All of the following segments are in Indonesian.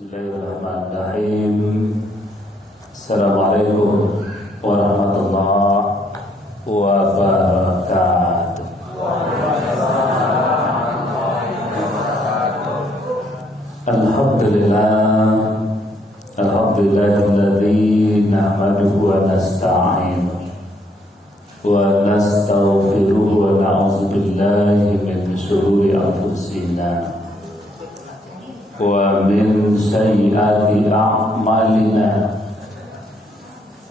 Bismillahirrahmanirrahim. Assalamualaikum warahmatullahi wabarakatuh. Alhamdulillahilladzi nahmaduhu wa nasta'inuhu wa nastaghfiruhu wa na'udzu billahi min shururi anfusina wa min sayyiati a'malina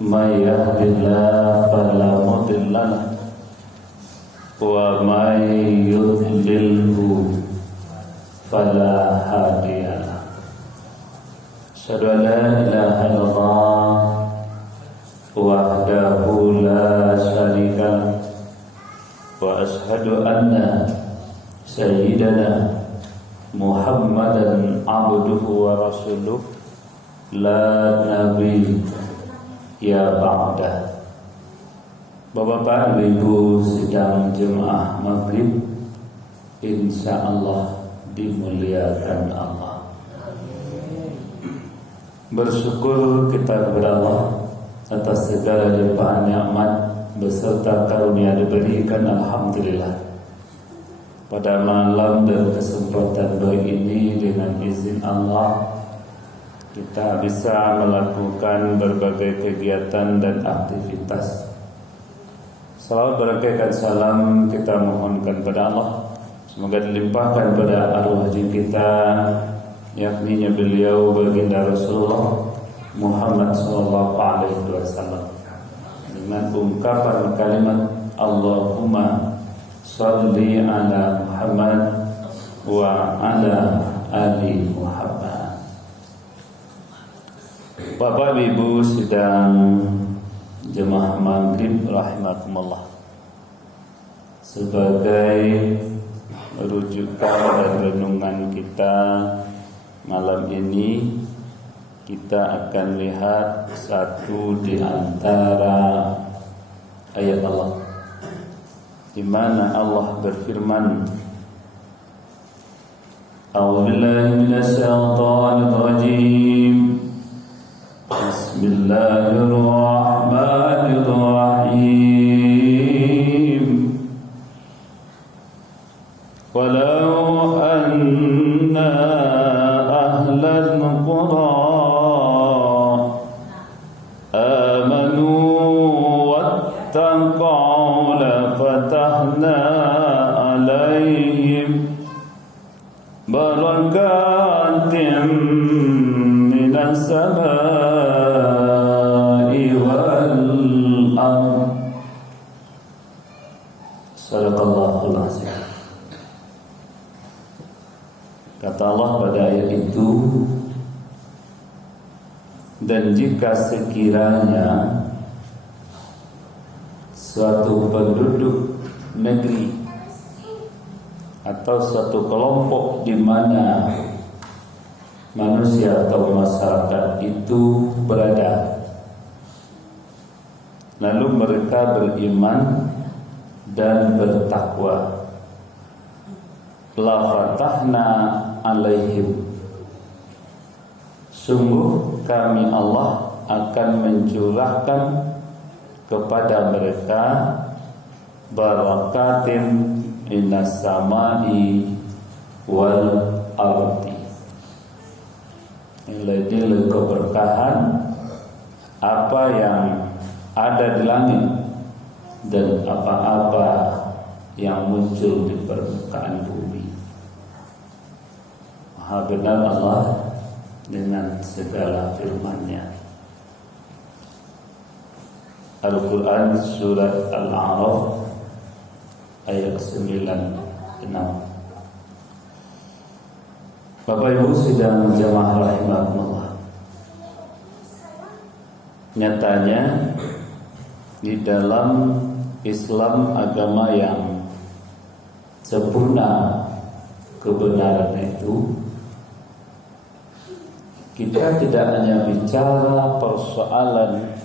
may yahdihillahu fala mudilla lahu wa may yudlilhu fala hadiya lahu. Asyhadu an la ilaha illallah wahdahu la syarika lahu wa asyhadu anna sayyidana Muhammadan abduhu wa rasuluh la nabi ya ba'dah. Bapak-bapak, ibu sedang jemaah maghrib, insyaallah dimuliakan Allah. Bersyukur kita kepada Allah atas segala limpahan nikmat beserta karunia diberikan, alhamdulillah. Pada malam dan kesempatan baik ini, dengan izin Allah, kita bisa melakukan berbagai kegiatan dan aktivitas. Salawat barakah salam kita mohonkan pada Allah, semoga dilimpahkan pada arwah kita, yakni beliau baginda Rasulullah Muhammad SAW, dengan ungkapan kalimat Allahumma salli ala Muhammad wa ala ali Muhammad. Bapak Ibu sedang jemaah maghrib rahimakumullah, sebagai rujukan dan renungan kita malam ini, kita akan lihat satu di antara ayat Allah, di mana Allah berfirman, A'udzubillahi minasyaitonir rajim. Bismillahirrahmanirrahim. Walau anna ahlal qura amanu wattaqaw lafatahna alaihim barakatim minas samai wal ardh. Sadaqallahul azim. Kata Allah pada ayat itu, dan jika sekiranya suatu penduduk negeri atau suatu kelompok di mana manusia atau masyarakat itu berada, lalu mereka beriman dan bertakwa, la fatahna alaihim, sungguh kami Allah akan mencurahkan kepada mereka barakatin minas samai wal ardi, nilai-nilai keberkahan apa yang ada di langit dan apa-apa yang muncul di permukaan bumi. Maha benar Allah dengan segala firman-Nya. Al-Quran surat Al-A'raf ayat 96. Bapak Ibu sedang jamaah rahimahullah, nyatanya di dalam Islam, agama yang sempurna kebenaran itu, kita tidak hanya bicara persoalan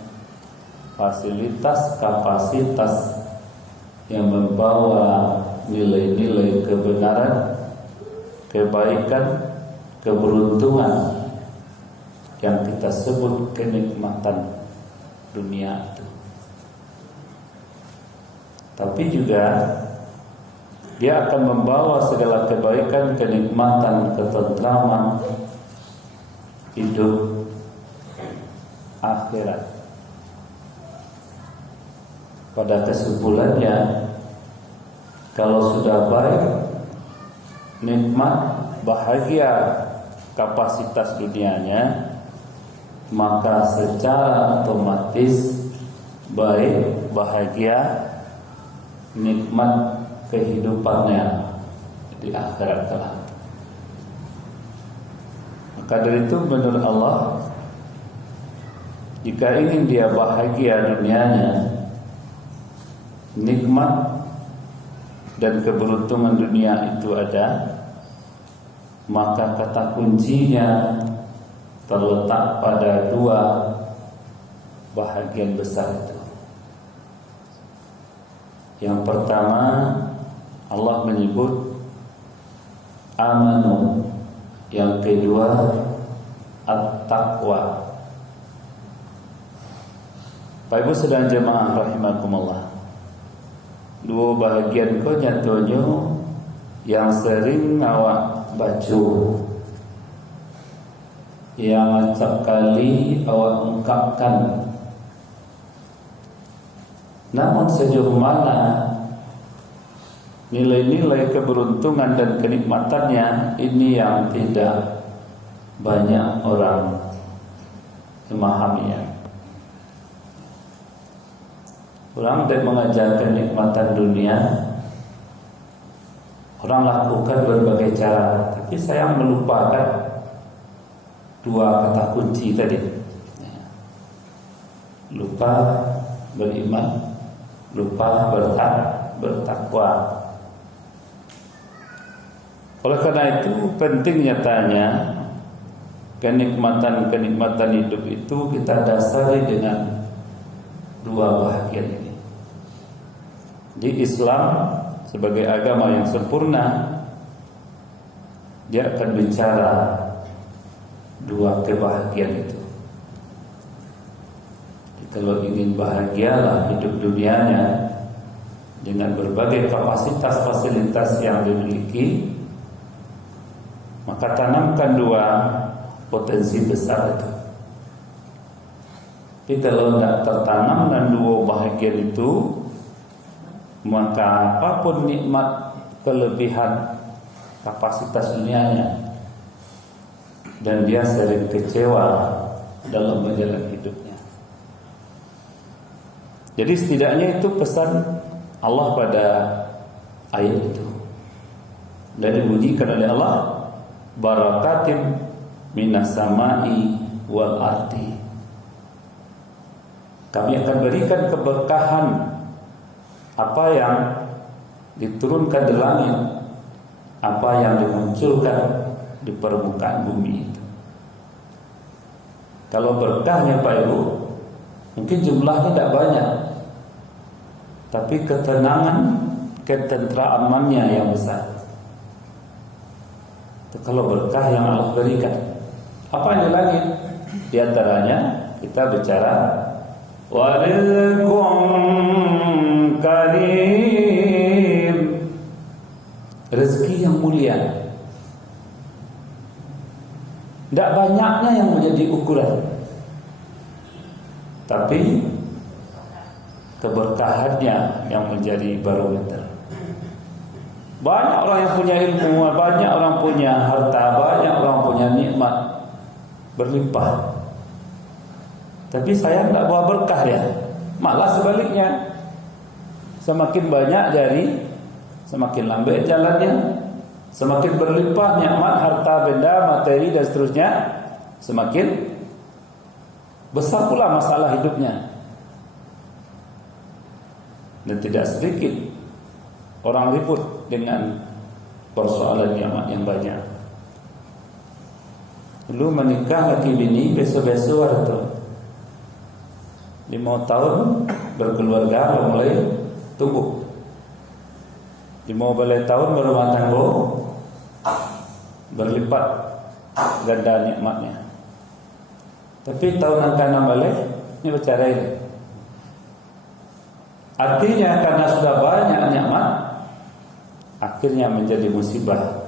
fasilitas, kapasitas yang membawa nilai-nilai kebenaran, kebaikan, keberuntungan yang kita sebut kenikmatan dunia itu. Tapi juga dia akan membawa segala kebaikan, kenikmatan, ketentraman hidup akhirat. Pada kesimpulannya, kalau sudah baik, nikmat, bahagia kapasitas dunianya, maka secara otomatis baik, bahagia, nikmat kehidupannya di akhirat kelak. Maka dari itu menurut Allah, jika ingin dia bahagia dunianya, nikmat dan keberuntungan dunia itu ada, maka kata kuncinya terletak pada dua bahagian besar itu. Yang pertama, Allah menyebut amanu. Yang kedua, at-taqwa. Bapak Ibu sedang jemaah rahimakumullah, dua bahagian ko nyatanya yang sering awak baca, yang acap kali awak ungkapkan. Namun sejauh mana nilai-nilai keberuntungan dan kenikmatannya, ini yang tidak banyak orang memahaminya. Orang tidak mengajarkan kenikmatan dunia, orang lakukan berbagai cara, tapi sayang melupakan dua kata kunci tadi. Lupa beriman, lupa bertakwa. Oleh karena itu penting nyatanya kenikmatan hidup itu kita dasari dengan dua bahagian ini. Di Islam sebagai agama yang sempurna, dia akan bicara dua kebahagiaan itu. Jadi, kalau ingin bahagialah hidup dunianya dengan berbagai kapasitas fasilitas yang dimiliki, maka tanamkan dua potensi besar itu. Tapi kalau tidak tertanam dan dua bahagian itu, maka apapun nikmat, kelebihan, kapasitas dunianya, dan dia sering kecewa dalam menjalani hidupnya. Jadi setidaknya itu pesan Allah pada ayat itu. Dan dibunyikan oleh Allah, barakatim minas samai wal ardi. Kami akan berikan keberkahan apa yang diturunkan di langit, apa yang dimunculkan di permukaan bumi itu. Kalau berkahnya Pak Ibu, mungkin jumlahnya tidak banyak, tapi ketenangan, ketentraamannya yang besar. Itu kalau berkah yang Allah berikan. Apa yang di langit? Di antaranya kita bicara wa rizqun karim, rezeki yang mulia. Tidak banyaknya yang menjadi ukuran, tapi keberkahannya yang menjadi barometer. Banyak orang yang punya ilmu, banyak orang punya harta, banyak orang punya nikmat berlimpah, tapi saya tidak bawa berkah ya. Malah sebaliknya, semakin banyak jari, semakin lambat jalannya, semakin berlimpah nikmat, harta, benda, materi dan seterusnya, semakin besar pula masalah hidupnya. Dan tidak sedikit orang ribut dengan persoalan nikmat yang banyak. Dulu menikah laki bini, besok-besok atau 5 tahun berkeluarga mulai tumbuh. 15 tahun berumah tangga, berlipat ganda nikmatnya. Tapi tahun angkana balik ini bicara ini. Artinya karena sudah banyak nikmat, akhirnya menjadi musibah.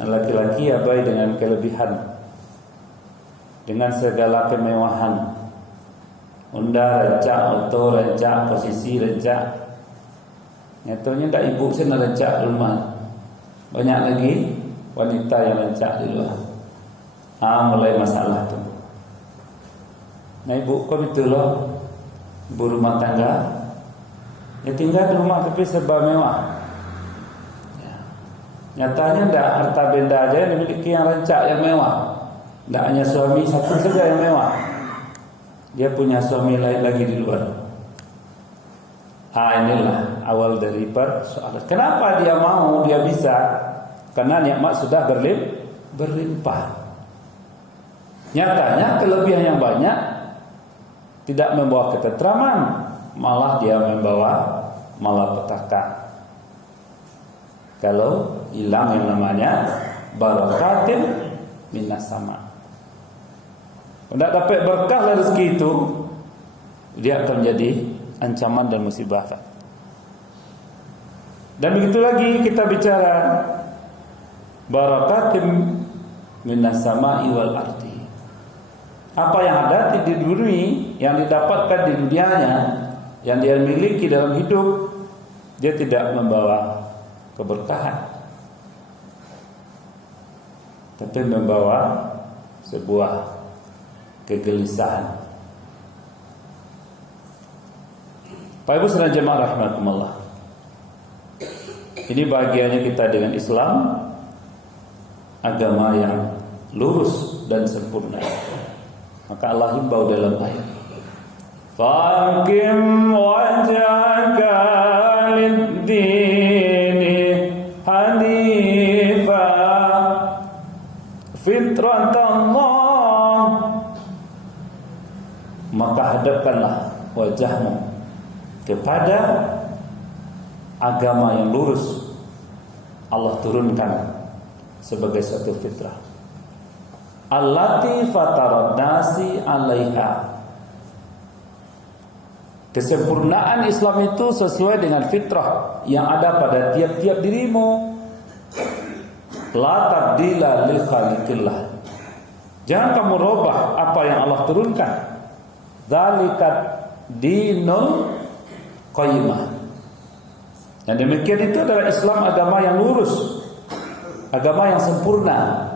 Laki-laki abai dengan kelebihan, dengan segala kemewahan, unda rencak, auto rencak, posisi rencak. Nyatanya tak ibu sana rencak rumah. Banyak lagi wanita yang rencak di luar. Mulai masalah tu. Nah ibu kau betul loh, ibu rumah tangga, ya tinggal di rumah tapi serba mewah. Nyatanya tidak harta benda aja yang dimiliki yang rancak yang mewah. Tidak hanya suami satu saja yang mewah, dia punya suami lain lagi di luar. Inilah awal dari persoalan. Kenapa dia mau, dia bisa? Karena nikmat sudah berlimpah. Nyatanya kelebihan yang banyak tidak membawa ketentraman, malah dia membawa malapetaka. Kalau hilang yang namanya barakatin minas sama. Tidak dapat berkah dari rezeki itu, dia akan menjadi ancaman dan musibah. Dan begitu lagi kita bicara barakatin minas sama'i wal ardi. Apa yang ada di dunia, yang didapatkan di dunianya, yang dia miliki dalam hidup, dia tidak membawa keberkahan, tapi membawa sebuah kegelisahan. Pak Ibu saudara jemaah rahimakumullah, ini bahagianya kita dengan Islam, agama yang lurus dan sempurna. Maka Allah himbau dalam ayat, Faqim wajhaka lid-dini hanifa fitratallah. Maka hadapkanlah wajahmu kepada agama yang lurus Allah turunkan sebagai satu fitrah. Allati fataran nasi 'alaiha. Kesempurnaan Islam itu sesuai dengan fitrah yang ada pada tiap-tiap dirimu. La tabdila li khaliqillah. Jangan kamu robah apa yang Allah turunkan. Dzalikat dinul qayyimah. Dan demikian itu adalah Islam, agama yang lurus, agama yang sempurna,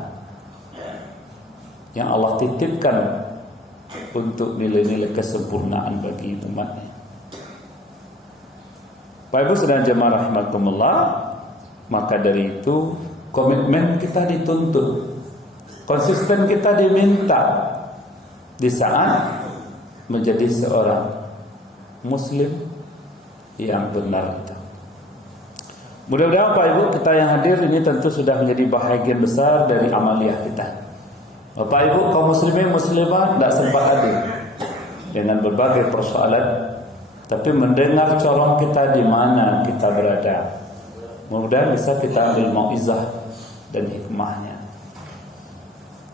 yang Allah titipkan untuk nilai-nilai kesempurnaan bagi umatnya. Bapak Ibu saudara jemaah rahimakumullah, maka dari itu komitmen kita dituntut, konsisten kita diminta di saat menjadi seorang muslim yang benar. Mudah-mudahan Bapak Ibu kita yang hadir ini tentu sudah menjadi bahagian besar dari amaliyah kita. Bapak Ibu kaum muslimin muslimah tidak sempat hadir dengan berbagai persoalan, tapi mendengar corong kita di mana kita berada. Mudah-mudahan bisa kita ambil mauizah dan hikmahnya.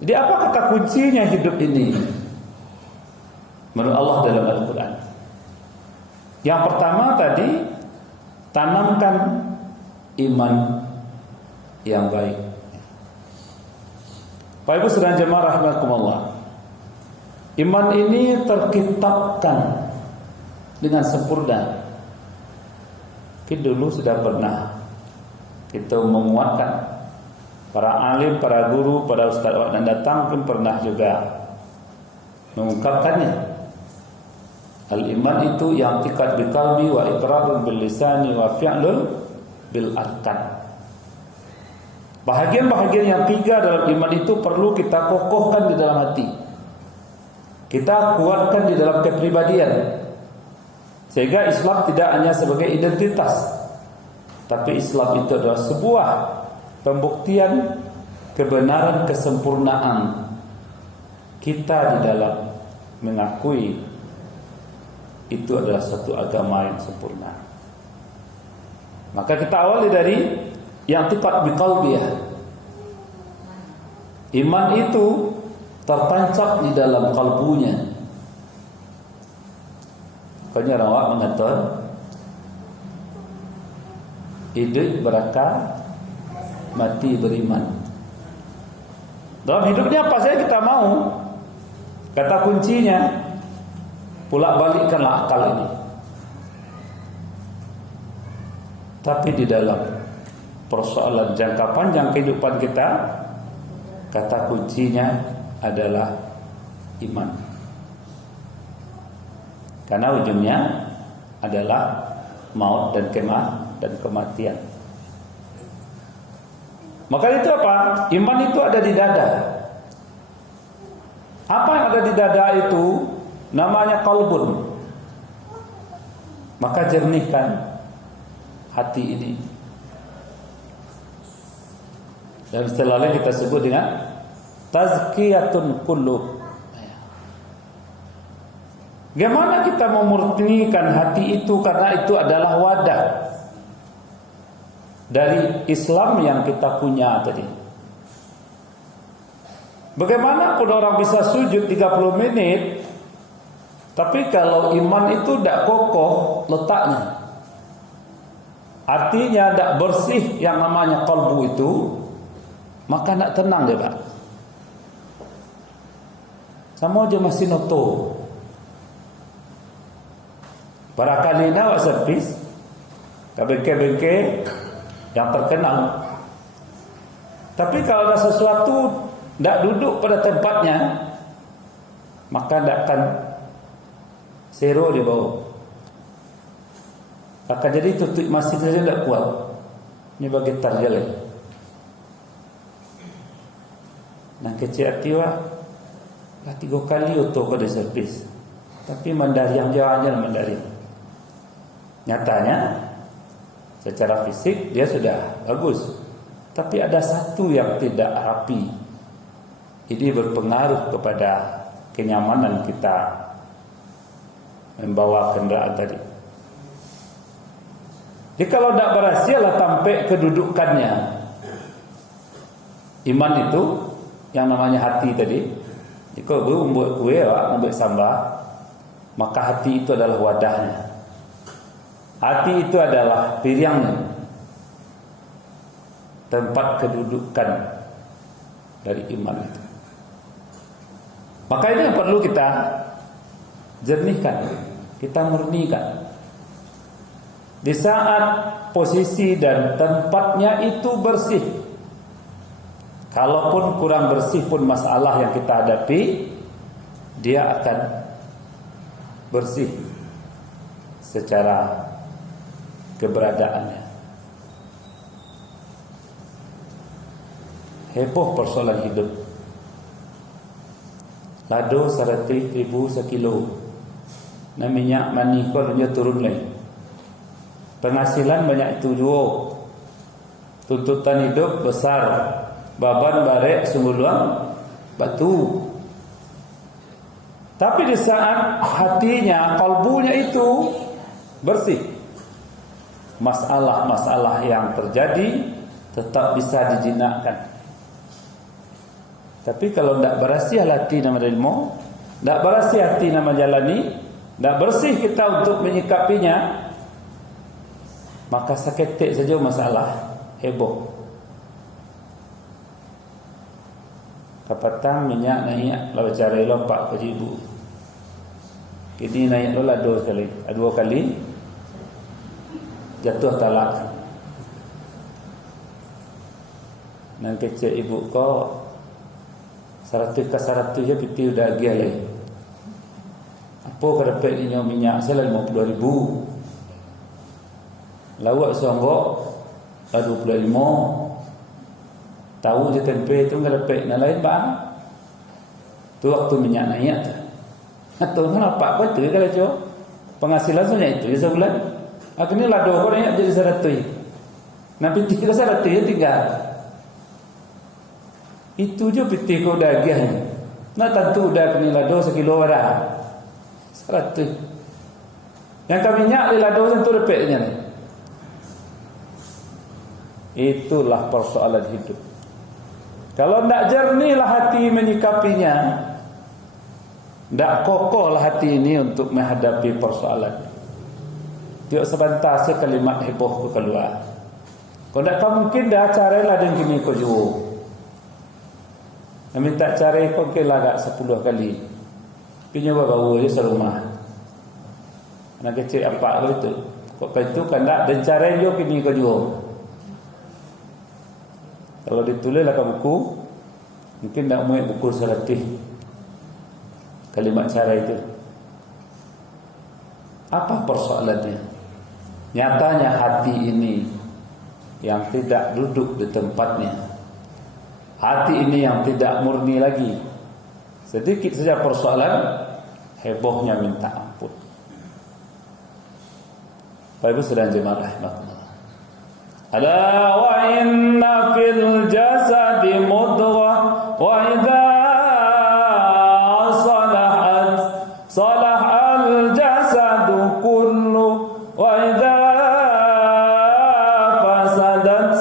Jadi apa kata kuncinya hidup ini menurut Allah dalam Al-Quran? Yang pertama tadi, tanamkan iman yang baik. Bapak Ibu saudara jemaah rahimakumullah, iman ini terkitabkan dengan sempurna. Kita dulu sudah pernah kita menguatkan para alim, para guru, para ustaz yang datang pun pernah juga mengungkapkannya. Al-iman itu yang tikat bil qalbi wa iqrarun bil lisani wa fi'lun bil arkan. Bahagian-bahagian yang tiga dalam iman itu perlu kita kokohkan di dalam hati, kita kuatkan di dalam kepribadian, sehingga Islam tidak hanya sebagai identitas, tapi Islam itu adalah sebuah pembuktian kebenaran, kesempurnaan kita di dalam mengakui itu adalah satu agama yang sempurna. Maka kita awali dari yang tikat biqalbiyah, Iman itu tertancap di dalam kalbunya. Makanya rawak mengatakan hidup berakal, mati beriman. Dalam hidupnya apa saja kita mau. Kata kuncinya, pulak balikkanlah akal ini. Tapi di dalam persoalan jangka panjang kehidupan kita, kata kuncinya adalah iman. Karena ujungnya adalah maut dan kematian. Maka itu apa? Iman itu ada di dada. Apa yang ada di dada itu namanya qalbun. Maka jernihkan hati ini. Dan istilahnya kita sebut dengan tazkiyatun qulub. Bagaimana kita memurnikan hati itu, karena itu adalah wadah dari Islam yang kita punya tadi. Bagaimanapun orang bisa sujud 30 menit, tapi kalau iman itu tidak kokoh letaknya, artinya tidak bersih yang namanya kalbu itu, maka tidak tenang dia Pak. Sama aja masih noto. Barangkali nak servis ke bengkel-bengkel yang terkenal. Tapi kalau ada sesuatu tidak duduk pada tempatnya, maka tidak akan zero di bawah. Maka jadi tutup masih saja tidak kuat. Ini bagi tarjalai. Nah kecil hati lah 3 kali auto pada servis. Tapi mandari yang jalannya mandari. Nyatanya secara fisik dia sudah bagus, tapi ada satu yang tidak rapi. Ini berpengaruh kepada kenyamanan kita membawa kendaraan tadi. Jadi kalau tidak berhasil lah sampai kedudukannya. Iman itu yang namanya hati tadi. Jika gue membuat kue, membuat sambal, maka hati itu adalah wadahnya. Hati itu adalah piringnya, tempat kedudukan dari iman itu. Maka ini yang perlu kita jernihkan, kita murnikan. Di saat posisi dan tempatnya itu bersih, kalaupun kurang bersih pun masalah yang kita hadapi, dia akan bersih secara keberadaannya. Heboh persoalan hidup. Lado 100,000 sekilo. Nah minyak mani kalau dia turun lagi. Penghasilan banyak itu juga. Tuntutan hidup besar. Baban barek sumuluang batu. Tapi di saat hatinya, kalbunya itu bersih, masalah-masalah yang terjadi tetap bisa dijinakkan. Tapi kalau tidak bersih hati nama ilmu, tidak bersih hati nama jalani, tidak bersih kita untuk menyikapinya, maka seketik saja masalah heboh. Kapatang minyak naik, lalu cari lompat ke jibu. Ini naik lola 2 kali. Jatuh talak. Nang kecil ibu kau 100 ke 100 je piti udah gia lagi. Apa kerepek ini minyak saya 50,000. Lawak songgok 25. Tahu je tempe itu kerepek na lain bang. Tu waktu minyak naik tu. Atau kenapa apa itu kalau jo penghasilan sebenarnya itu sebulan. Akhirnya lado orang jadi 100. Nah piti ke 100 ya tinggal. Itu je piti kau daging. Nah tentu udah kena lado sekilo dah. 100. Yang kami minyak lado tentu repeknya. Itulah persoalan hidup. Kalau tidak jernihlah hati menyikapinya, tidak kokohlah hati ini untuk menghadapi persoalan. Tiap sebentar sekalimat heboh ku keluar. Kalau tidak mungkin dah carilah dan kini kau jauh. Minta cari kau mungkin agak 10 kali. Punya bawa dia serumah. Anak kecil apa itu? Kok itu kan tak dan cari dia kini kau jauh. Kalau ditulislah ke buku, mungkin tak muat buku seletih kalimat cara itu. Apa persoalannya? Nyatanya hati ini yang tidak duduk di tempatnya. Hati ini yang tidak murni lagi. Sedikit saja persoalan, hebohnya minta ampun. Bapak Ibu sedang jemaah rahmatullah. Ala wa inna fil jasadi mudghah wa idza salahat salahal jasadu kullu wa idza fasadat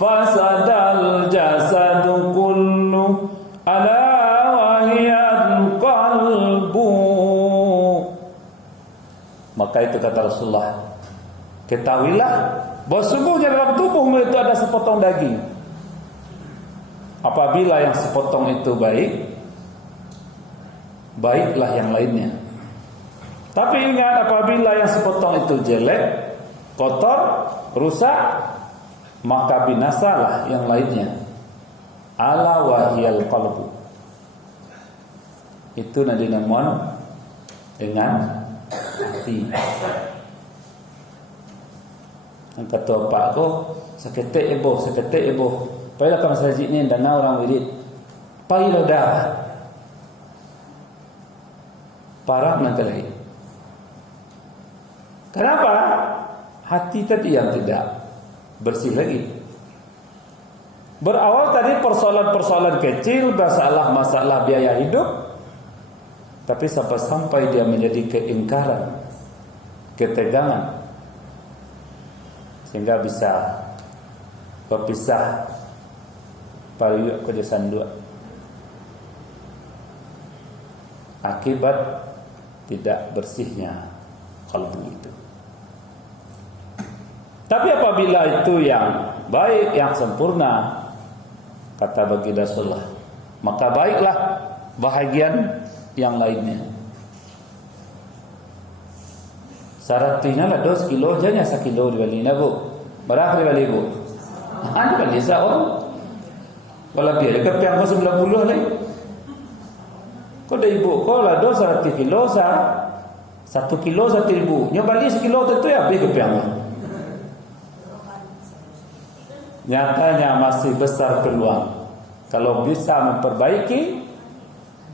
fasadal jasadu kullu ala wa hiyal qalbu. Maka itu kata Rasulullah, ketahuilah bahwa sungguhnya dalam tubuhmu itu ada sepotong daging. Apabila yang sepotong itu baik, baiklah yang lainnya. Tapi ingat, apabila yang sepotong itu jelek, kotor, rusak, maka binasalah yang lainnya. Ala wahiyal qalbu. Itu nanti namun dengan hati. Kata pak aku seketik eboh. Payah kan masjid ni dana orang wirid. Payah dah. Parah nanti lagi. Kenapa? Hati tadi yang tidak bersih lagi. Berawal tadi persoalan-persoalan kecil, masalah biaya hidup, tapi sampai dia menjadi keingkaran, ketegangan, sehingga bisa berpisah pariuk kerja sanduk akibat tidak bersihnya kalbu itu. Tapi apabila itu yang baik, yang sempurna, kata baginda Rasulullah, maka baiklah bahagian yang lainnya. Syaratnya lah 2 kilo janya 1 kilo dibalik na bu. Berapa dibalik bu? Ada balik seorang. Kalau dia dekat piang ko 90 lagi. Kau dah ibu kau lah 2 kilo 1 kilo 1.000. Nya balik 1 kilo tentu ya habis ke piang. Nyatanya masih besar peluang kalau bisa memperbaiki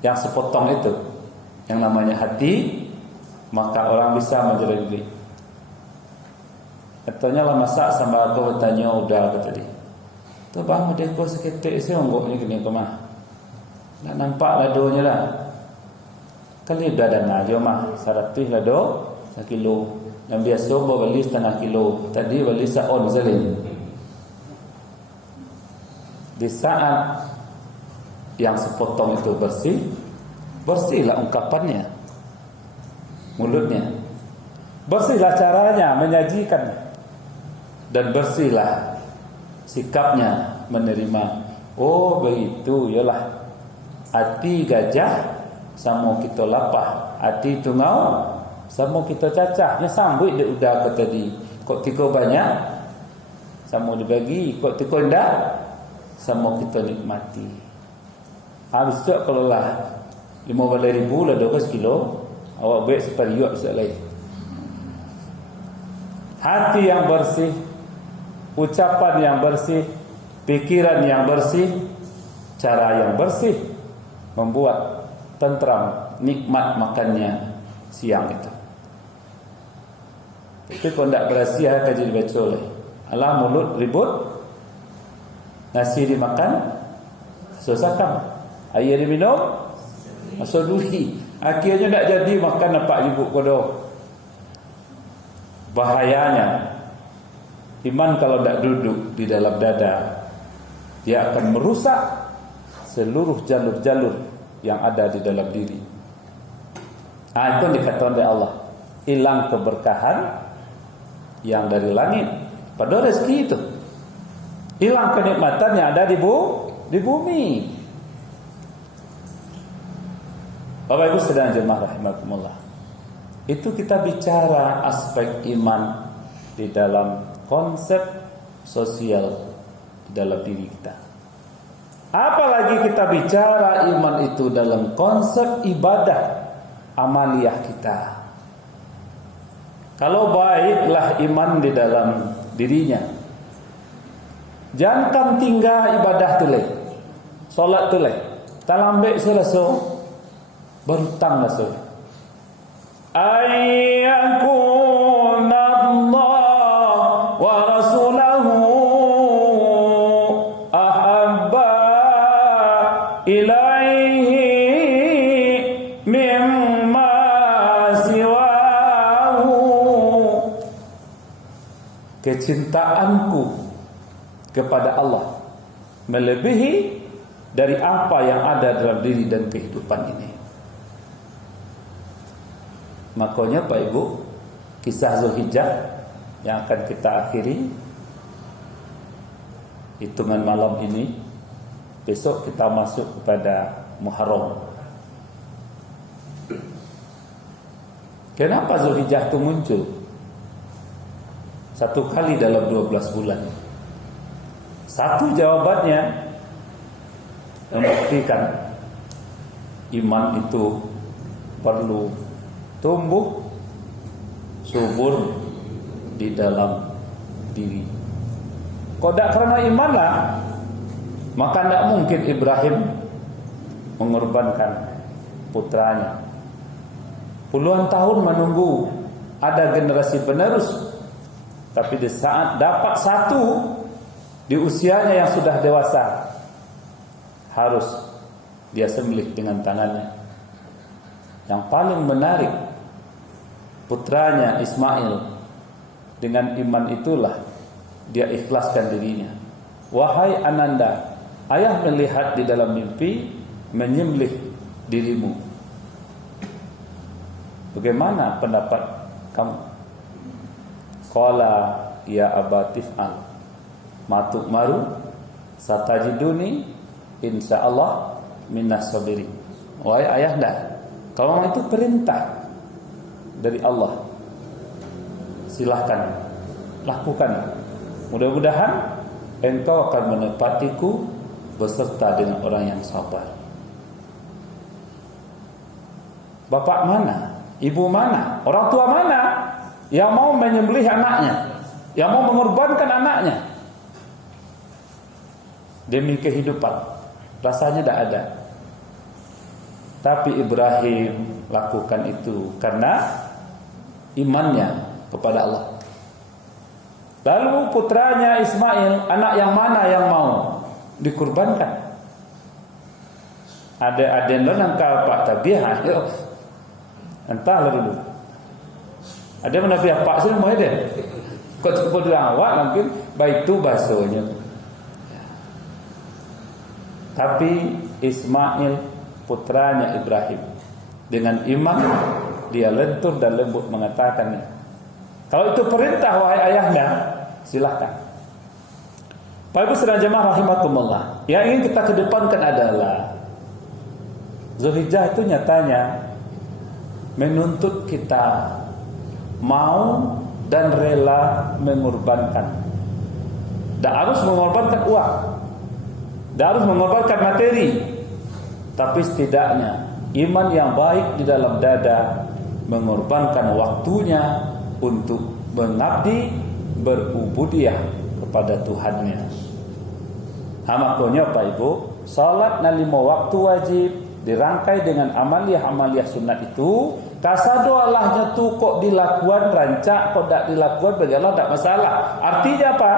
yang sepotong itu, yang namanya hati, maka orang bisa menjadi lebih. Katanya lah masak sama aku bertanya udah kata dia. Tu bang ada kau seketik saya onggoknya kini kemah. Nak nampak ladonya lah. Kali dah dana aja mah 100 lado 1 kilo. Yang biasa bawa beli 1/2 kilo. Tadi beli saon saling. Di saat yang sepotong itu bersih, bersihlah ungkapannya, mulutnya, bersihlah caranya menyajikan, dan bersihlah sikapnya menerima. Oh begitu, yalah. Hati gajah sama kita lapah, hati tungau sama kita cacah. Nya sambut dia udah kata tadi. Kok tiko banyak sama dibagi, kok tiko ndak sama kita nikmati. Habis tu kalau lah 15,000 lah 12 kilo, awak baik separiuk sekali. Hati yang bersih, ucapan yang bersih, pikiran yang bersih, cara yang bersih, membuat tentram, nikmat makannya siang itu. Tapi kalau tidak bersih, kaji dibaca oleh alah mulut ribut, nasi dimakan, susahkan, air diminum, masuk duri. Akhirnya tak jadi makan nampak ibu kodok. Bahayanya iman kalau tak duduk di dalam dada, dia akan merusak seluruh jalur-jalur yang ada di dalam diri. Itu dikatakan oleh Allah, hilang keberkahan yang dari langit. Pada rezeki itu hilang kenikmatan yang ada di bumi. Bapak Ibu sedang jemaah rahimakumullah. Itu kita bicara aspek iman di dalam konsep sosial di dalam diri kita. Apalagi kita bicara iman itu dalam konsep ibadah amaliyah kita. Kalau baiklah iman di dalam dirinya, jangan tinggal ibadah tu leh, solat tu leh, talambek selesai, berhutang langsung. Ayyakun Allah wa rasulahu ahabba ilaihi mimma siwahu. Kecintaanku kepada Allah melebihi dari apa yang ada dalam diri dan kehidupan ini. Makanya Pak Ibu, kisah Zulhijjah yang akan kita akhiri hitungan malam ini. Besok kita masuk kepada Muharram. Kenapa Zulhijjah itu muncul? Satu kali dalam 12 bulan. Satu jawabannya membuktikan iman itu perlu tumbuh subur di dalam diri. Kalau tidak karena iman lah, maka tidak mungkin Ibrahim mengorbankan putranya. Puluhan tahun menunggu ada generasi penerus, tapi di saat dapat satu di usianya yang sudah dewasa, harus dia sembelih dengan tangannya. Yang paling menarik, putranya Ismail, dengan iman itulah dia ikhlaskan dirinya. Wahai Ananda, ayah melihat di dalam mimpi menyembelih dirimu. Bagaimana pendapat kamu? Qala ya abatif'al matuk maru satajiduni insyaallah minas sabirin. Wahai ayahanda, kalau itu perintah dari Allah, silahkan lakukan. Mudah-mudahan engkau akan menepatiku beserta dengan orang yang sabar. Bapak mana? Ibu mana? Orang tua mana yang mau menyembelih anaknya, yang mau mengorbankan anaknya demi kehidupan? Rasanya tidak ada. Tapi Ibrahim lakukan itu karena imannya kepada Allah. Lalu putranya Ismail, anak yang mana yang mau dikurbankan? Ada yang kau pak tabiah, entahlah dulu. Ada mana pihak pak sih mau ada? Kau cukup awak mungkin baik itu bahasanya. Tapi Ismail putranya Ibrahim dengan iman dia lentur dan lembut mengatakannya. Kalau itu perintah wahai ayahnya, silahkan. Pak Ibu sedang jemaah rahimakumullah. Yang ingin kita kedepankan adalah Zulhijjah itu nyatanya menuntut kita mau dan rela mengorbankan. Tak harus mengorbankan uang, tak harus mengorbankan materi, tapi setidaknya iman yang baik di dalam dada mengorbankan waktunya untuk mengabdi, berubudiyah kepada Tuhannya. Makanya Pak Ibu, salat na 5 waktu wajib dirangkai dengan amaliyah-amaliyah sunat itu. Kasadoalahnya tu kok dilakukan rancak, kok tak dilakukan bagaimana tak masalah. Artinya apa?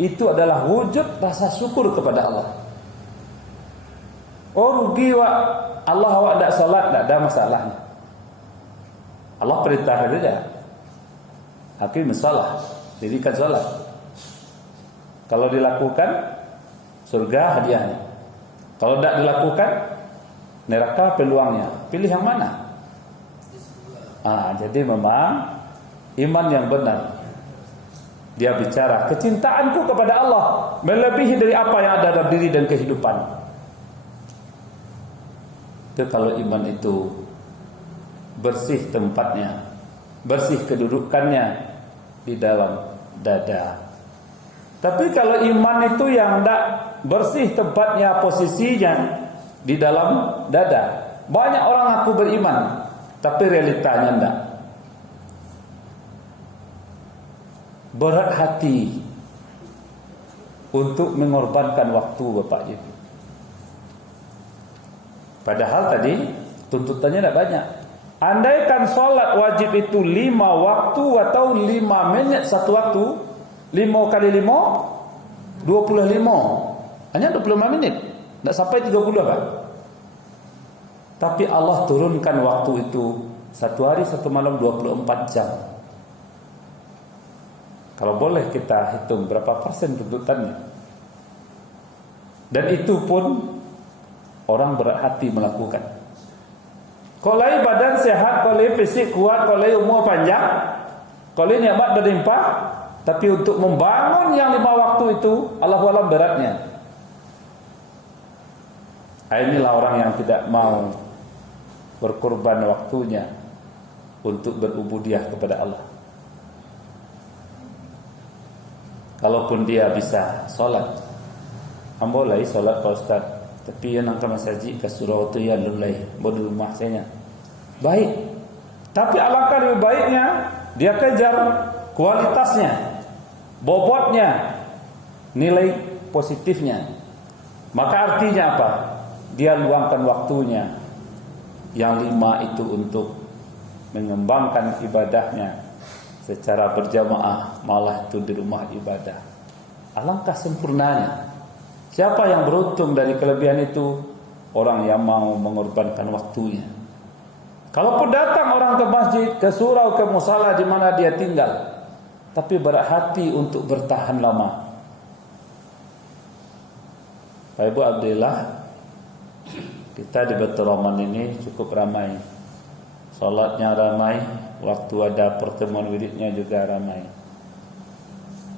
Itu adalah wujud rasa syukur kepada Allah. Oh rugi wak Allah awak tak salat, tak ada masalahnya. Allah perintah saja. Akhirnya masalah, dirikan salat. Kalau dilakukan, surga hadiahnya. Kalau tidak dilakukan, neraka peluangnya. Pilih yang mana? Jadi memang iman yang benar, dia bicara kecintaanku kepada Allah melebihi dari apa yang ada dalam diri dan kehidupan. Itu kalau iman itu bersih tempatnya, bersih kedudukannya di dalam dada. Tapi kalau iman itu yang tidak bersih tempatnya, posisinya di dalam dada. Banyak orang ngaku beriman, tapi realitanya tidak. Berat hati untuk mengorbankan waktu Bapak Ibu. Padahal tadi tuntutannya tidak banyak. Andaikan sholat wajib itu 5 waktu atau 5 menit satu waktu, 5 kali 5 25. Hanya 25 menit, tidak sampai 30 kan? Tapi Allah turunkan waktu itu satu hari satu malam 24 jam. Kalau boleh kita hitung berapa persen tuntutannya. Dan itu pun orang berat hati melakukan. Kalau badan sehat, kalau fisik kuat, kalau umur panjang, kalau nikmat berlimpah, tapi untuk membangun yang 5 waktu itu Allahu a'lam beratnya. Inilah orang yang tidak mau berkorban waktunya untuk berubudiah kepada Allah. Kalaupun dia bisa sholat, boleh sholat Pak Ustaz, tapi yang nak masjid ke surau tu ya lulai bodoh rumah saya. Baik. Tapi alangkah lebih baiknya dia kejar kualitasnya, bobotnya, nilai positifnya. Maka artinya apa? Dia luangkan waktunya yang 5 itu untuk mengembangkan ibadahnya secara berjamaah, malah itu di rumah ibadah. Alangkah sempurnanya. Siapa yang beruntung dari kelebihan itu? Orang yang mau mengorbankan waktunya. Kalaupun datang orang ke masjid, ke surau, ke musala di mana dia tinggal, tapi berat hati untuk bertahan lama. Ibu Abdillah, kita di Baitur Rahman ini cukup ramai. Salatnya ramai, waktu ada pertemuan wiridnya juga ramai.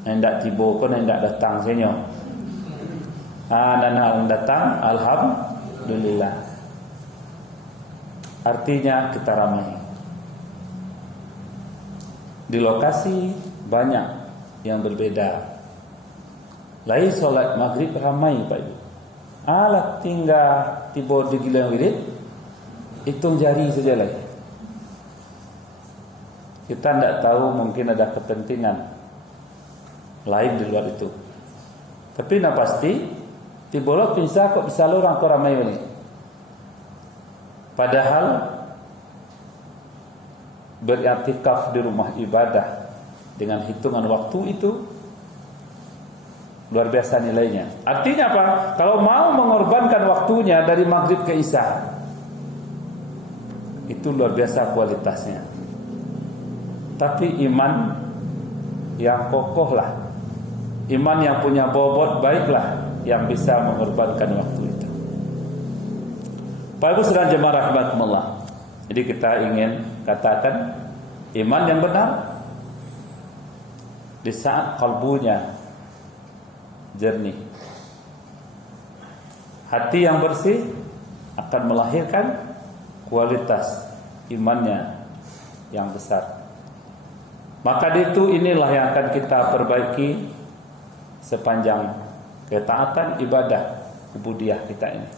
Hendak tiba pun hendak datang senyo. Dan datang, alhamdulillah. Artinya kita ramai. Di lokasi banyak yang berbeda. Lain solat maghrib ramai Pak Ibu. Alat tinggal tiba di giliran wirid, hitung jari saja lagi. Kita tidak tahu, mungkin ada kepentingan lain di luar itu. Tapi nak pasti tibolok bisa kok bisa orang kau ramai ini. Padahal beriktikaf di rumah ibadah dengan hitungan waktu itu luar biasa nilainya. Artinya apa? Kalau mau mengorbankan waktunya dari maghrib ke isya, itu luar biasa kualitasnya. Tapi iman yang kokoh lah, iman yang punya bobot baiklah yang bisa mengorbankan waktu itu. Pak Ibu sedang jemaah rahmatullah. Jadi kita ingin katakan iman yang benar di saat kalbunya jernih. Hati yang bersih akan melahirkan kualitas imannya yang besar. Maka itu inilah yang akan kita perbaiki sepanjang ketaatan ibadah ubudiah kita ini.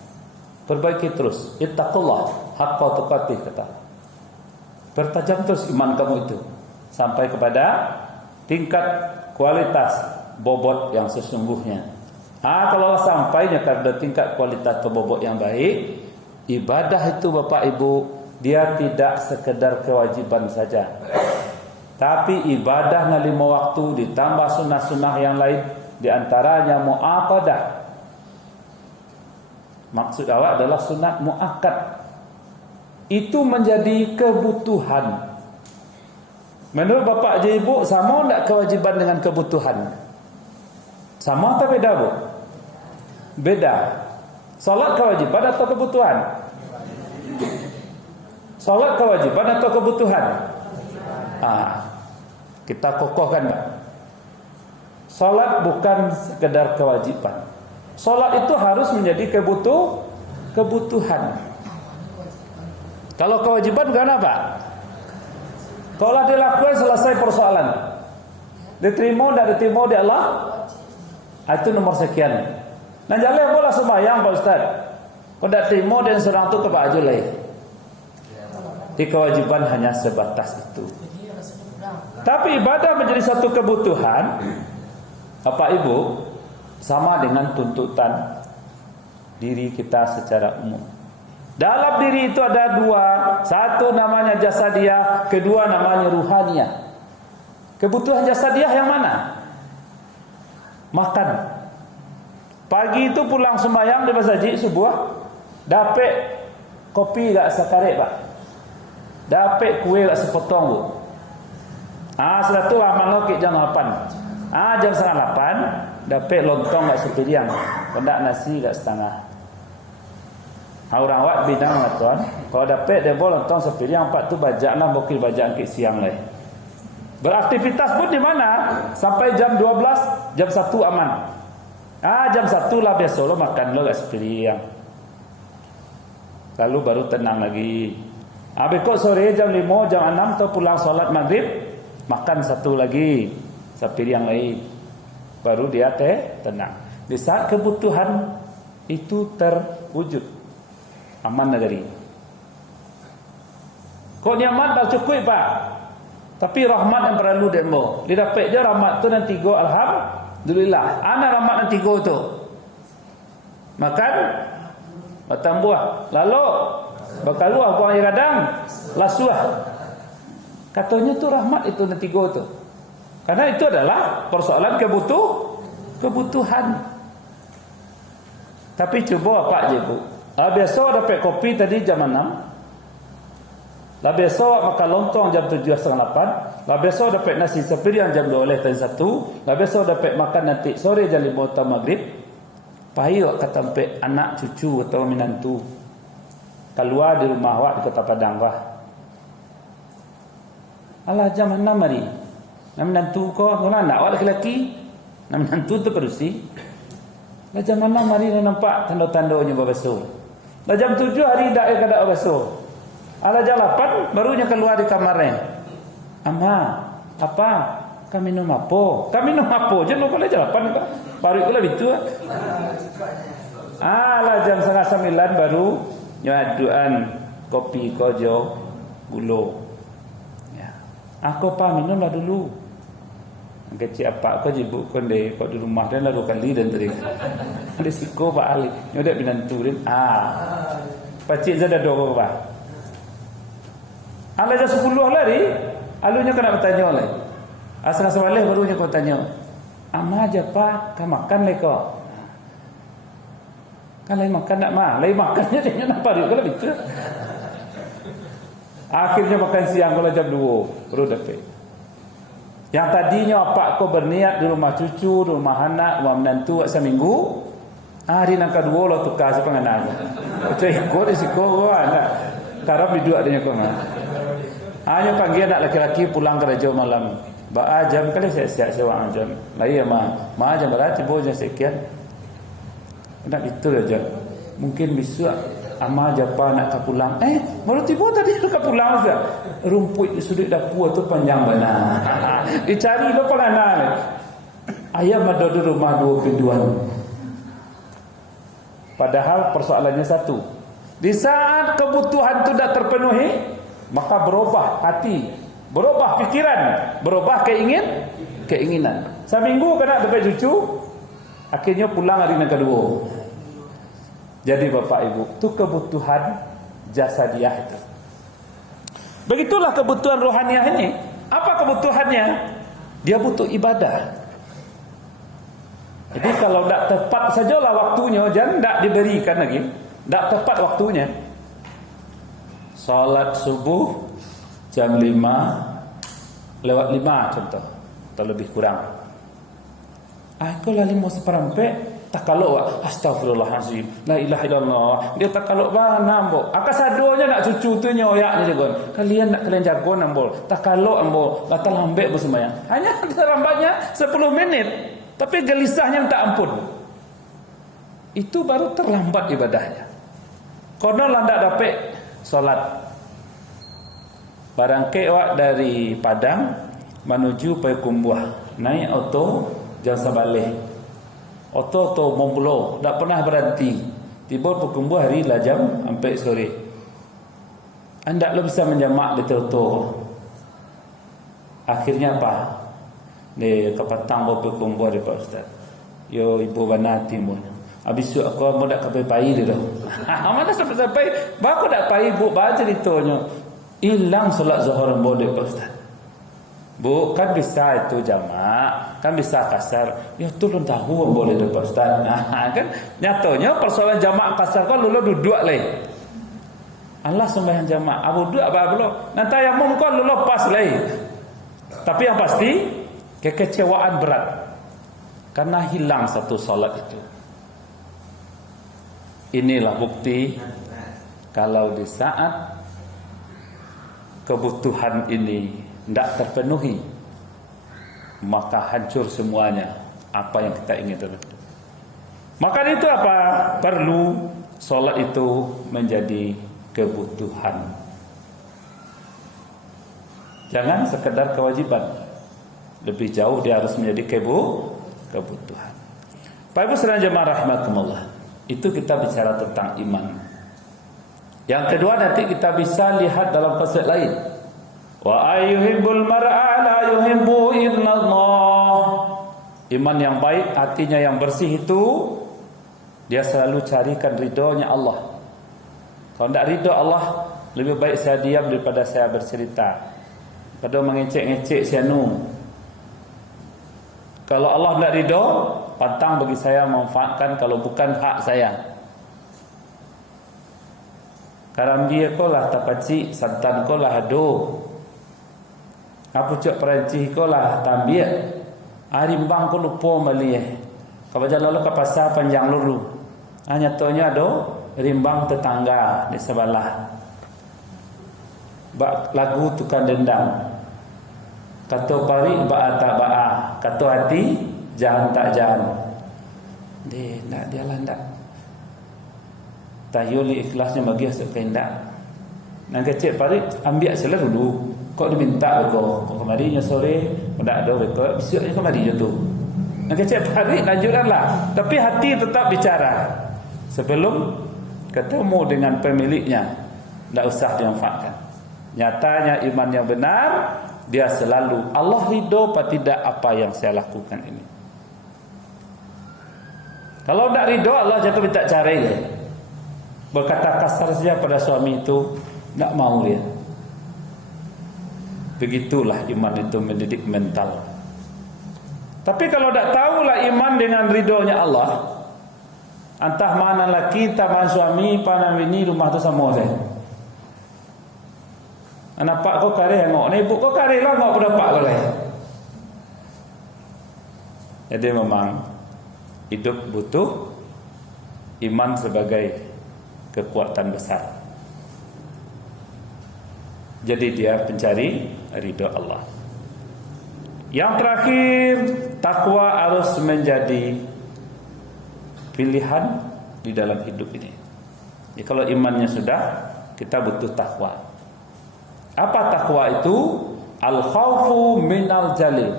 Perbaiki terus. Ittaqullah haqqa tuqatih kata. Pertajam terus iman kamu itu sampai kepada tingkat kualitas bobot yang sesungguhnya. Kalau sampainya pada tingkat kualitas atau bobot yang baik, ibadah itu Bapak Ibu, dia tidak sekedar kewajiban saja. Tapi ibadah 5 waktu ditambah sunnah-sunnah yang lain, di antaranya mu'aqadah. Maksud awak adalah sunat muakkad. Itu menjadi kebutuhan. Menurut Bapak je Ibu, sama tak kewajiban dengan kebutuhan? Sama atau beda Bu? Beda. Salat kewajiban atau kebutuhan? Salat kewajiban atau kebutuhan? Kita kokohkan, Pak. Salat bukan sekedar kewajiban. Salat itu harus menjadi kebutuhan. Kalau kewajiban kenapa? Salat dilakukan selesai persoalan. Diterima dan diterima di Allah. Itu nomor sekian. Nah jalan bola sembahyang Pak Ustaz. Kalau tidak terima dan serang tu ke Pak Ajulai. Di kewajiban hanya sebatas itu. Tapi ibadah menjadi satu kebutuhan, Bapak Ibu, sama dengan tuntutan diri kita secara umum. Dalam diri itu ada dua, satu namanya jasadiah, kedua namanya ruhaniyah. Kebutuhan jasadiah yang mana? Makan. Pagi itu pulang sembahyang di masjid subuh, dapat kopi gak sekarek Pak, dapat kue gak sepotong Bu. Setelah itu amal lokik jam 8. Jam setengah 8 dapat lontong gak sepiriang, pendak nasi gak setengah. Orang awak bidang tuan, kalau dapat dia boleh lontong sepiriang 4 tu bajaklah bokil bajak ke siang leh. Beraktivitas pun di mana? Sampai jam 12, jam 1 aman. Jam 1 lah biasa lo makan lo gak sepiriang. Lalu baru tenang lagi. Besok sore jam 5, jam 6 tu pulang solat maghrib, makan satu lagi sepiriang lain. Baru dia tenang. Di saat kebutuhan itu terwujud, aman negeri. Kok nyaman dah cukup Pak. Tapi rahmat yang perlu demo. Dia dapat dia rahmat tu nanti go alhamdulillah. Ana rahmat nanti go tu. Makan batang buah. Lalu bakaluah buang air radang, lasuah. Katanya tu rahmat itu nanti go tu. Karena itu adalah persoalan kebutuhan. Tapi coba Pak je Bu. Besok dapat kopi tadi jam 6. Lah besok makan lontong jam 7.30 8. Lah besok dapat nasi sepiriang jam 12 tadi 1. Lah besok dapat makan nanti sore jam 5 atau maghrib. Payah kata sampai anak cucu atau menantu keluar di rumah awak di Kota Padang bah. Alah jam 6 hari. Nak menantu kau anak awak lelaki. Nak menantu tu perusi. Lah jam 6 hari dah nampak tanda-tandanya berbasuh. Lah jam 7 hari dah kada berbasuh. Ala jam 8 barunya keluar di kamarnya. Ama, apa? Kami minum apa? Kami minum apa? Je lupa lah jam 8 kan. Baru itulah itu. Ala jam 8:30 baru nyaduan kopi kojo gula. Ya. Aku pa minumlah dulu. Kecil apa kau jibuk konde kau di rumah dan lalu kali dan tadi. Ada siko Pak Ali. Nyodak binanturin. Pacik zada dogo Pak. Ala jam 10 lari, alunya kena bertanya oleh. Asal sawaleh barunya kau tanya. Ama aja Pak, kau makan le kau. Kan lain makan tak mah, lain makannya dia nak pari kalau betul. Akhirnya makan siang kalau jam 2 baru dapat. Yang tadinya Pak kau berniat di rumah cucu, di rumah anak, rumah menantu seminggu. Hari yang kedua lo tukar siapa ngananya. Cai kau di siko anak. Karab di dua adanya kau mah. Hanya panggil anak laki-laki pulang kerja malam. Jam kali saya sewa jam. Lagi ya mah jam berarti boleh sekian. Nak itu aja. Mungkin besok ama japa nak pulang. Baru tiba tadi nak pulang saja. Rumput sudut dapur tu panjang benar. Dicari lo pelana. Ayam ada di rumah 2 pinduan. Padahal persoalannya satu. Di saat kebutuhan itu tidak terpenuhi, maka berubah hati, berubah pikiran, berubah keinginan. Seminggu kena dapat cucu, akhirnya pulang hari yang kedua. Jadi Bapak Ibu, itu kebutuhan jasadiah itu. Begitulah kebutuhan rohaniah ini. Apa kebutuhannya? Dia butuh ibadah. Jadi kalau tidak tepat sajalah waktunya, jangan tidak diberikan lagi. Tak tepat waktunya. Salat subuh jam 5 lewat 5 contoh atau lebih kurang. Aku lah 5 seperempat takaluk astagfirullahalazim, la ilaha illallah. Dia takaluk mana ambo? Akas sadonya nak cucu tu nyoyak ni jagon. Kalian nak kalian jagon ambo. Takaluk ambo, la terlambat bersembahyang. Hanya terlambatnya 10 menit, tapi gelisahnya tak ampun. Itu baru terlambat ibadahnya. Kono landak dapat solat. Barang kewak dari Padang menuju Payakumbuh, naik auto jam sebalik. Auto membulo, tak pernah berhenti. Tiba Payakumbuh hari lah jam sampai sore. Anda lo bisa menjamak di auto. Akhirnya apa? Di kepatang Payakumbuh di Pak Ustaz. Yo ibu banati mo. Habis tu aku mau dak kapai pai dia dah. Mana sampai baku dak pai bu baca ceritanya. Hilang solat zuhur boleh Pak Ustaz. Bu kan bisa itu jamak, kan bisa kasar. Ya turun tahu boleh dah Pak Ustaz. Kan nyatanya persoalan jamak kasar kau lulu duduk leh. Allah sembahyang jamak, abu duduk apa belum? Nanti yang mungkon lulu pas leh. Tapi yang pasti kekecewaan berat karena hilang satu solat itu. Inilah bukti kalau di saat kebutuhan ini tidak terpenuhi, maka hancur semuanya apa yang kita inginkan. Maka itu apa? Perlu solat itu menjadi kebutuhan. Jangan sekedar kewajiban. Lebih jauh dia harus menjadi kebutuhan. Bapak Ibu sekalian jemaah rahimakumullah. Itu kita bicara tentang iman. Yang kedua nanti kita bisa lihat dalam konsep lain. Wa ayyuhibbul mar'a la yuhibbu illallah. Iman yang baik, hatinya yang bersih itu dia selalu carikan ridhonya Allah. Kalau tidak ridho Allah, lebih baik saya diam daripada saya bercerita. Pada mengecek-ngecek sianu. Kalau Allah tidak ridho, pantang bagi saya memanfaatkan kalau bukan hak saya. Karam dia ko lah tapaci, santan ko lah ado. Apa cak peranci ko lah tambia. Arimbang ko lupo malih. Kalau jalan lalu ke pasar panjang lulu. Hanya tonya ado rimbang tetangga di sebelah. Lagu tukang dendam. Kata pari ba'a tak ba'a, kata hati jangan tak jangan. Dia lah ndak. Tayuli ikhlasnya bagi asal kendak. Nang kecek pari ambil sela dulu. Kok diminta kok kemarinya sore ndak ada rekod, besoknya kemari je tu. Nang kecek pari lanjutkanlah, tapi hati tetap bicara. Sebelum ketemu dengan pemiliknya, ndak usah dimanfaatkan. Nyatanya iman yang benar, dia selalu Allah ridho apa tidak apa yang saya lakukan ini. Kalau tidak ridho Allah jatuh minta cari dia. Berkata kasar saja pada suami itu tidak mau dia. Begitulah iman itu mendidik mental. Tapi kalau tidak tahulah iman dengan ridhonya Allah, entah mana laki, entah mana suami, mana bini rumah tu sama saya. Anak pak kau kare ngok, ibu kau kare lah ngok pada pak kau lah. Jadi memang hidup butuh iman sebagai kekuatan besar. Jadi dia pencari ridha Allah. Yang terakhir, takwa harus menjadi pilihan di dalam hidup ini. Jadi kalau imannya sudah, kita butuh takwa. Apa takwa itu? Al-khawfu minal jalil.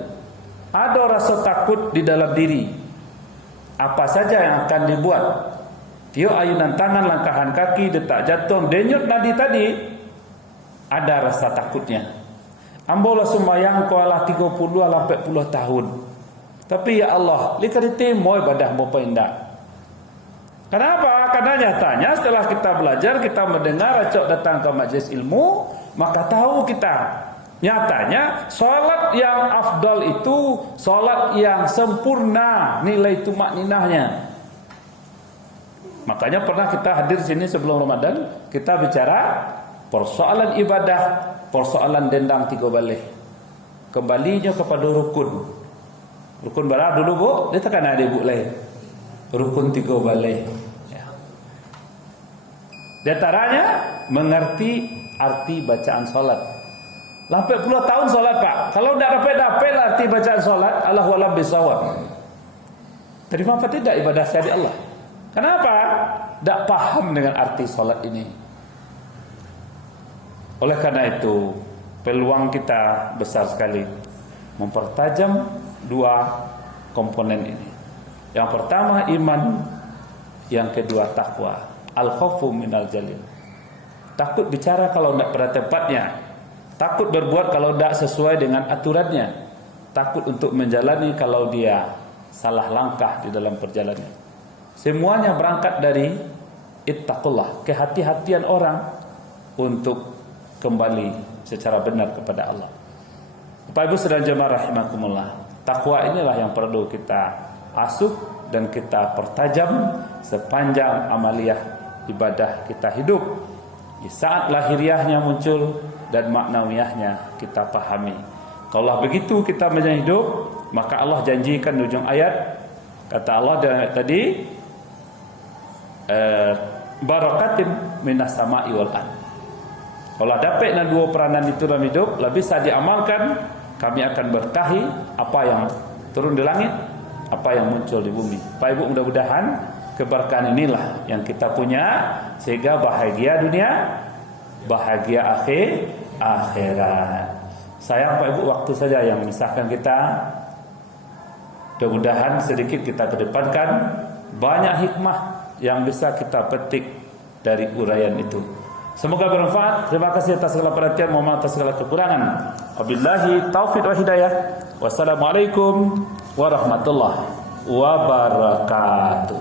Ada rasa takut di dalam diri. Apa saja yang akan dibuat. Tiup ayunan tangan, langkahan kaki, detak jantung, denyut nadi tadi, ada rasa takutnya. Ambolah sembahyang ko Allah 30 40 tahun. Tapi ya Allah, lika ditemo ibadah bapa indah. Kenapa? Karena nyatanya setelah kita belajar, kita mendengar acok datang ke majlis ilmu, maka tahu kita nyatanya salat yang afdal itu salat yang sempurna nilai tumakninahnya. Makanya pernah kita hadir sini sebelum Ramadan, kita bicara persoalan ibadah, persoalan dendang 3 balik. Kembalinya kepada rukun. Rukun berapa dulu bu? Dia tekan ada ibu lain. rukun 3 balai. Ya. Di antaranya mengerti arti bacaan solat. Sampai puluh tahun solat Pak. Kalau tidak dapat arti bacaan solat, Allahu a'lam bishawab. Terima apa tidak ibadah saya di Allah? Kenapa? Tidak paham dengan arti solat ini. Oleh karena itu, peluang kita besar sekali mempertajam 2 komponen ini. Yang pertama iman, yang kedua takwa. Al-khawfu minal jalil. Takut bicara kalau tidak pada tempatnya. Takut berbuat kalau tidak sesuai dengan aturannya. Takut untuk menjalani kalau dia salah langkah di dalam perjalanan. Semuanya berangkat dari ittaqullah, kehati-hatian orang untuk kembali secara benar kepada Allah. Bapak Ibu saudara jemaah rahimakumullah, takwa inilah yang perlu kita asuh dan kita pertajam sepanjang amaliyah ibadah kita hidup. Di saat lahiriahnya muncul dan maknawiyahnya kita pahami. Kalau begitu kita menjadi hidup, maka Allah janjikan di ujung ayat, kata Allah tadi, barakatin minas sama'i wal ard. Kalau dapat 2 peranan itu dalam hidup, lebih bisa diamalkan, kami akan berkahi apa yang turun di langit, apa yang muncul di bumi. Pak Ibu, mudah-mudahan keberkahan inilah yang kita punya, sehingga bahagia dunia, bahagia akhirat. Sayang Pak Ibu, waktu saja yang memisahkan kita. Mudah-mudahan sedikit kita kedepankan banyak hikmah yang bisa kita petik dari uraian itu. Semoga bermanfaat. Terima kasih atas segala perhatian, mohon maaf atas segala kekurangan. Wabillahi taufiq wa hidayah. Wassalamualaikum warahmatullahi wabarakatuh.